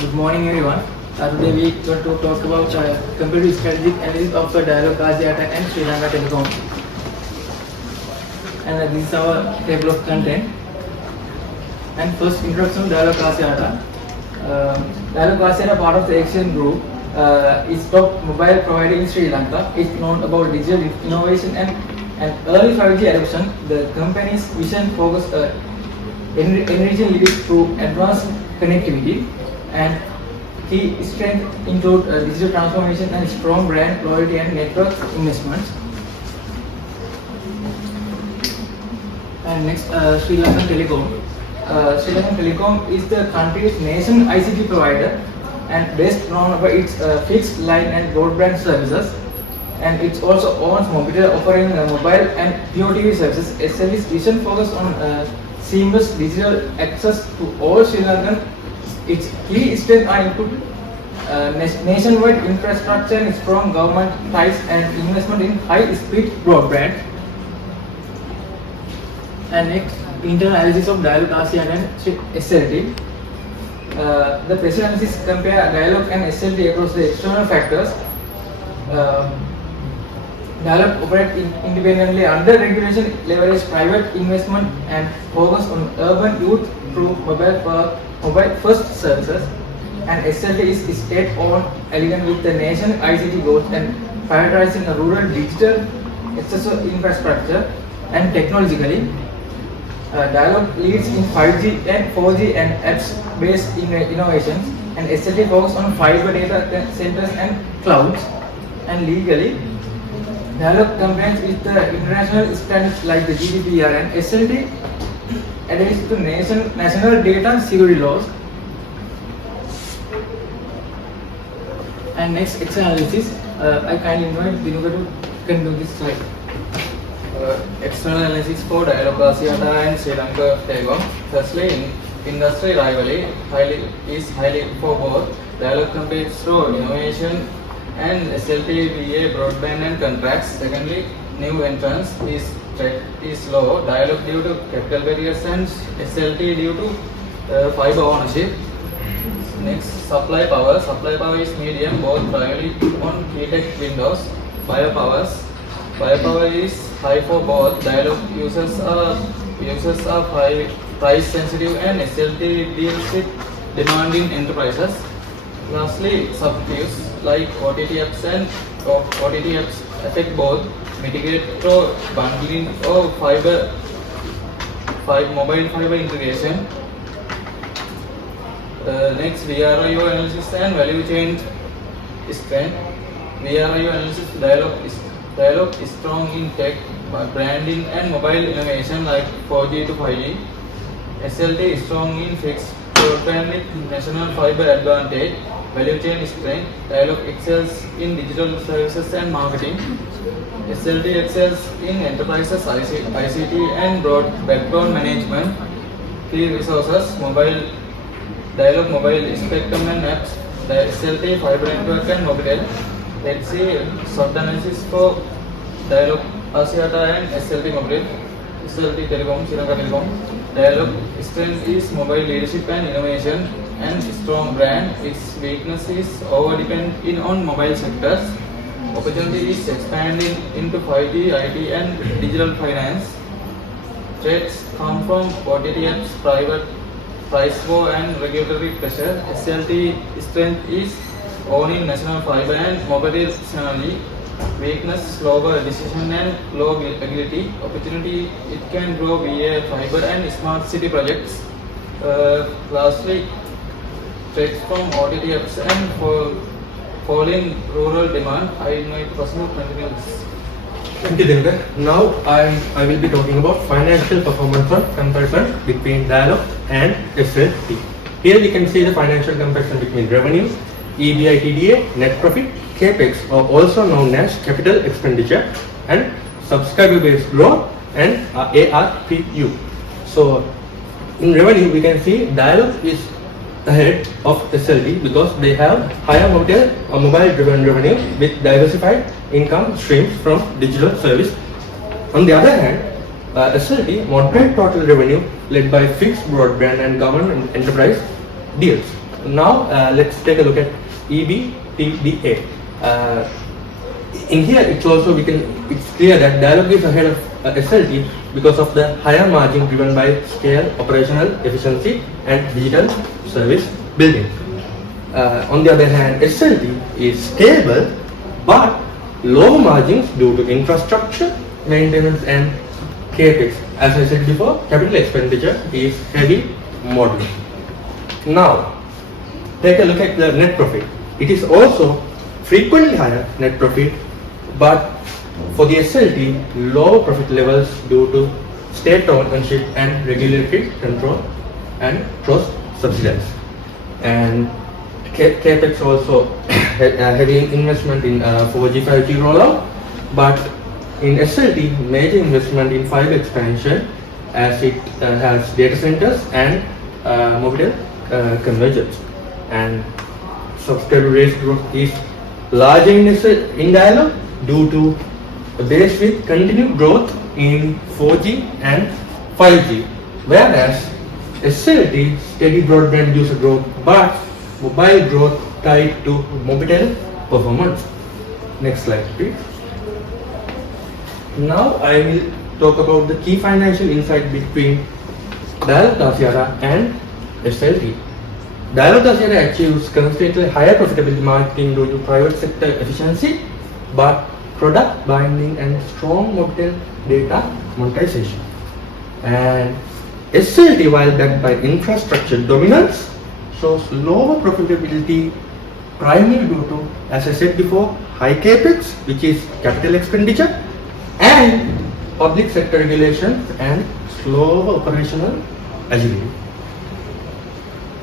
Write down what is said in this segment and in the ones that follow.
Good morning, everyone. Today we going to talk about competitive strategic analysis of Dialog Axiata and Sri Lanka Telecom. And this is our table of content. And first, introduction to Dialog Axiata. Dialog Axiata, part of the Axian Group, is top mobile provider in Sri Lanka. It's known about digital innovation and early 5G adoption. The company's vision focused enriching lives through advanced connectivity, and key strengths include digital transformation and strong brand loyalty and network investments. And next, Sri Lankan Telecom. Sri Lankan Telecom is the country's nation ICT provider and best known for its fixed line and broadband services. And it also owns Mobitel, offering mobile and POTV services. SL's vision focused on seamless digital access to all Sri Lankan. Its key strengths are include nationwide infrastructure and strong government ties and investment in high-speed broadband. And next, internal analysis of Dialog Axiata and SLT. The present analysis compare Dialog and SLT across the external factors. Dialog operates independently under regulation, leverage private investment and focus on urban youth through mobile first services. And SLT is state-owned, aligned with the nation ICT goals and prioritizing a rural digital access infrastructure and technologically. Dialog leads in 5G and 4G and apps-based innovations, and SLT focuses on fiber data centers and clouds. And legally, Dialog complies with the international standards like the GDPR, and SLT adheres to national data security laws. And next, external analysis. I kindly invite Dinuka to continue this slide. External analysis for Dialog Axiata and Sri Lanka Telecom. Firstly, industry rivalry is highly for both. Dialog competes through innovation and SLT via broadband and contracts. Secondly, new entrance is low. Dialog due to capital barriers and SLT due to fiber ownership. Next, supply power. Supply power is medium, both primarily on Keytech Windows. Firepower is high for both. Dialog users are high price sensitive and SLT deals with demanding enterprises. Lastly, substitutes like OTT apps affect both, mitigate through bundling or mobile fiber integration. Next, VRIO analysis and value chain strength. VRIO analysis. Dialog is strong in tech, branding and mobile innovation like 4G to 5G. SLT is strong in fixed broadband with national fiber advantage. Value chain strength. Dialog excels in digital services and marketing. SLT excels in enterprises, ICT and backbone management. Key resources: Dialog mobile spectrum and apps. SLT fiber network and Mobitel. Let's see short analysis for Dialog Axiata and SLT Telecom, Sri Lanka Telecom. Dialog strength is mobile leadership and innovation and strong brand. Its weakness is over-dependent on mobile sectors. Opportunity is expanding into 5G, IT and digital finance. Threats come from OTT apps, private price war and regulatory pressure. SLT strength is owning national fiber and mobile channel. Weakness, slower decision and low agility. Opportunity, it can grow via fiber and smart city projects. Lastly, threats from OTT apps and falling rural demand. I invite Prasnu to continue this. Thank you, Dinuka. Now I will be talking about financial performance comparison between Dialog and SLT. Here we can see the financial comparison between revenue, EBITDA, net profit, CAPEX, or also known as capital expenditure, and subscriber-based growth and ARPU. So, in revenue, we can see Dialog is ahead of SLT because they have higher mobile-driven revenue with diversified income streams from digital service. On the other hand, SLT moderate total revenue led by fixed broadband and government enterprise deals. Now let's take a look at EBITDA. In here, it's clear that Dialog is ahead of SLT because of the higher margin driven by scale, operational efficiency, and digital service building. On the other hand, SLT is stable but lower margins due to infrastructure, maintenance, and capex. As I said before, capital expenditure is heavy model. Now, take a look at the net profit. It is also frequently higher net profit, but for the SLT, lower profit levels due to state ownership and regulatory control and trust subsidies. And capex also heavy investment in 4G, 5G rollout, but in SLT, major investment in fiber expansion as it has data centers and mobile convergence. And subscriber base growth is larger in Dialog due to a base with continued growth in 4G and 5G, whereas SLT steady broadband user growth but mobile growth tied to mobile performance. Next slide, please. Now I will talk about the key financial insight between Dialog Axiata and SLT. Dialog Axiata achieves consistently higher profitability marketing due to private sector efficiency, but product binding and strong mobile data monetization. And SLT, while backed by infrastructure dominance, shows lower profitability primarily due to, as I said before, high capex, which is capital expenditure, and public sector regulations and slower operational agility.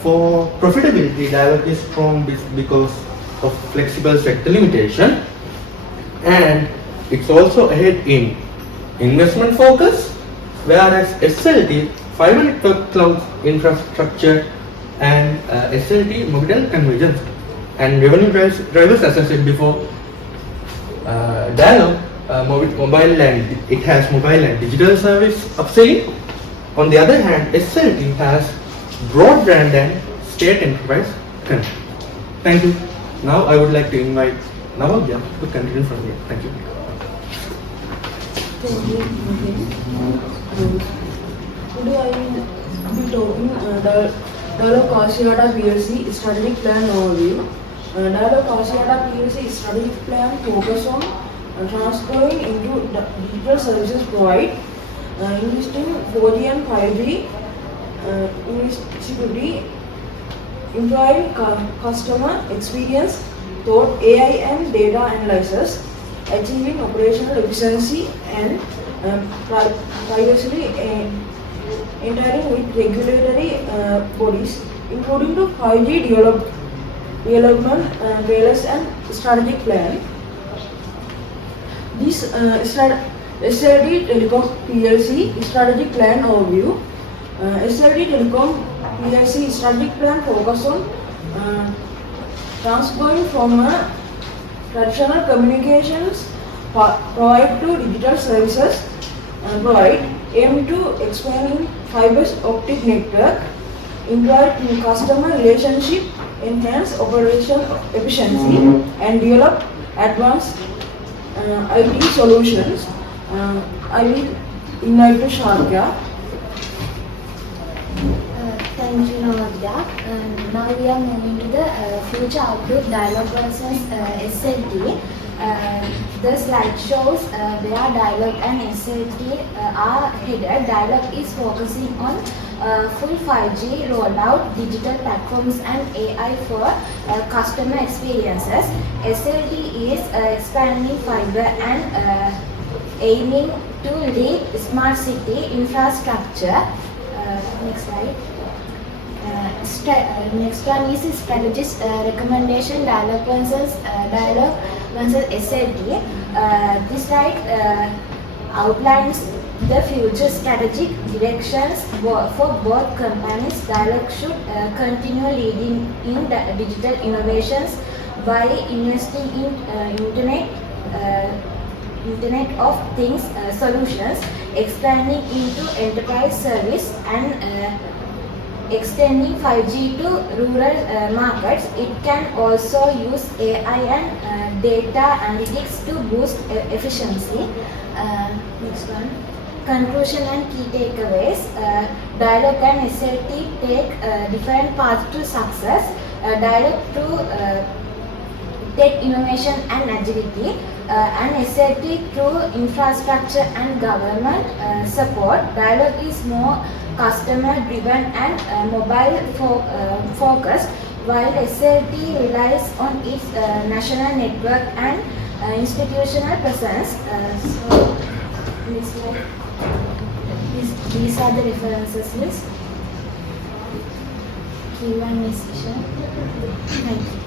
For profitability, Dialog is strong because of flexible sector limitation, and it's also ahead in investment focus, whereas SLT, fiber network cloud infrastructure, and SLT mobile convergence and revenue drivers, as I said before. Dialog mobile and it has mobile and digital service upselling. On the other hand, SLT has broadband and state enterprise connect. Thank you. Now I would like to invite Navagya to continue from here. Thank you. Thank you, Navin. Today I will be talking the Dialog Axiata PLC strategic plan overview. Dialog Axiata PLC strategic plan focus on transferring into digital services provide, investing 4G and 5G, security, improving customer experience, through AI and data analysis, achieving operational efficiency and privacy, interacting with regulatory bodies, including the 5G development, wireless and strategic plan. This SLT Telecom PLC strategic plan overview. SLT Telecom PLC strategic plan focus on transferring from traditional communications provide to digital services provide, aim to expanding fiber optic network, improve customer relationship, enhance operation efficiency, and develop advanced IT solutions. I will invite to Sharka. Thank you, Navadya. Now we are moving to the future outlook Dialog versus SLT. The slide shows where Dialog and SLT are headed. Dialog is focusing on full 5G rollout, digital platforms and AI for customer experiences. SLT is expanding fiber and aiming to lead smart city infrastructure. Next slide. Next one is strategist recommendation Dialog versus SLT. This slide outlines the future strategic directions for both companies. Dialog should continue leading in the digital innovations by investing in Internet of Things solutions, expanding into enterprise service and extending 5G to rural markets. It can also use AI and data analytics to boost efficiency. Next one. Conclusion and key takeaways. Dialog and SLT take different paths to success. Dialog through tech innovation and agility, and SLT through infrastructure and government support. Dialog is more customer driven and mobile focused, while SLT relies on its national network and institutional presence. So, next slide. These are the references list. Q&A session. Thank you.